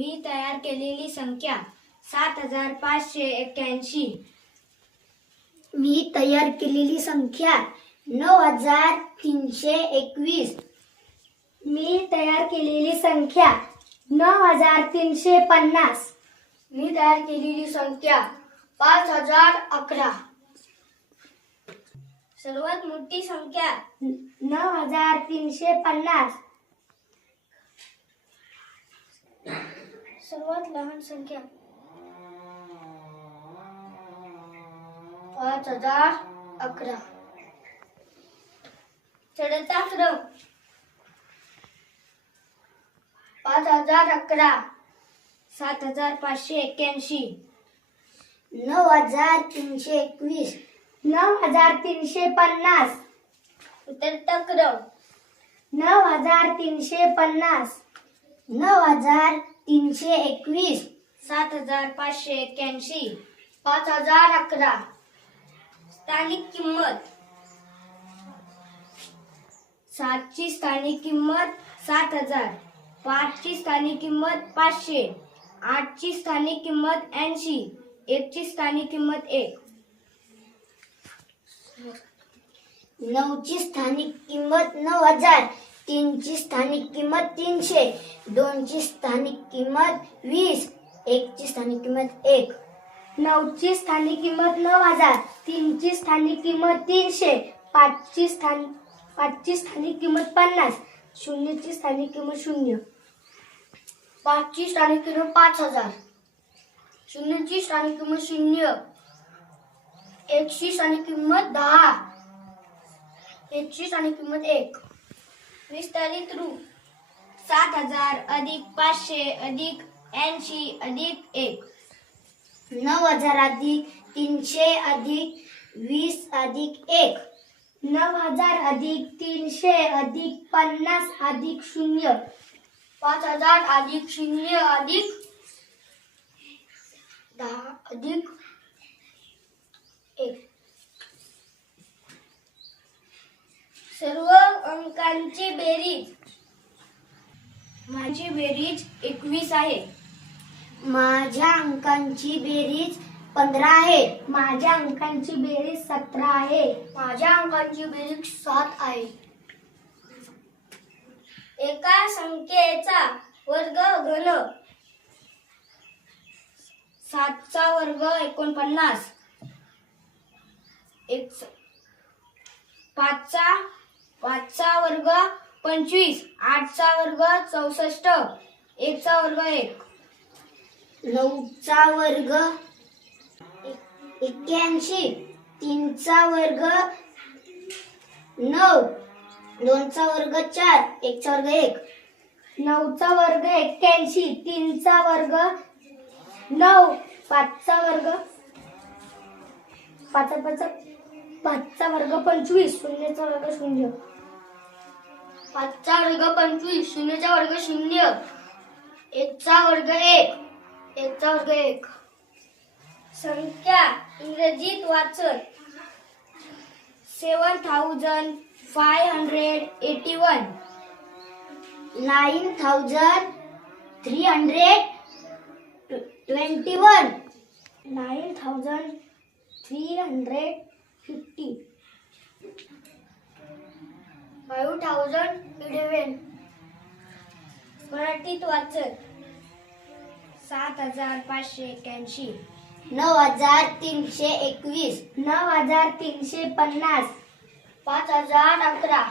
मी तयार केलेली संख्या 7581. मी तयार केलेली संख्या 9321. मी तयार केलेली संख्या 9350. मी तयार केलेली संख्या 5011. सर्वात मोठी संख्या 9350. सर्वात लहान संख्या 5011. चढता क्रम 5011, 7581, 9321, 9350, उतरता क्रम 9350, 9321, 7581, 5011. स्थानिक किंमत 7 ची स्थानिक किंमत 7000, 5 ची स्थानिक किंमत 500, 8 ची स्थानिक किंमत 80, 1 ची स्थानिक किंमत 1, 9 ची स्थानिक किंमत 9000, 3 ची स्थानिक किंमत 300, 2 ची स्थानिक किंमत 20, 1 ची स्थानिक किंमत 1. 9 ची स्थानिक किंमत 9000, 3 ची स्थानिक किंमत 300, 5 ची स्थानिक किंमत 50, 0 ची स्थानिक किंमत 0, 5 ची स्थानिक किंमत 5000, 0 ची स्थानिक किंमत 0, 1 ची स्थानिक किंमत 10, 1 ची स्थानिक किंमत 1. विस्तारित रूप 7000 अधिक 500 अधिक 80 अधिक 1, 9000 अधिक 300 अधिक 20 अधिक 1, 9000 अधिक 300 अधिक 50 अधिक 0, 5000 अधिक 0 अधिक 10 अधिक 1. सर्व अंकांची बेरीज. माझी बेरीज 21 आहे. माझ्या अंकांची बेरीज 15 आहे. माझ्या अंकांची बेरीज 17 आहे. माझ्या अंकांची बेरीज 7 आहे. एका संख्येचा वर्ग घन 7 चा वर्ग 49, 5 चा वर्ग 25, 8 चा वर्ग 64, 1 चा वर्ग 1, 9 चा वर्ग 81, 3 चा वर्ग 9, 2 चा वर्ग 4, 1 चा वर्ग 1, 9 चा वर्ग 81, 3 चा वर्ग 9, 5 चा वर्ग 5 चा वर्ग 25, 0 चा वर्ग 0, 5 चा वर्ग 25, 0 चा वर्ग 0, 1 चा वर्ग 1, 1 चा वर्ग 1. संख्या इंग्रजीत वाचन 7581, 9321, 9350, 5011. मराठीत वाचन 7581, 9321, 9350, 5011,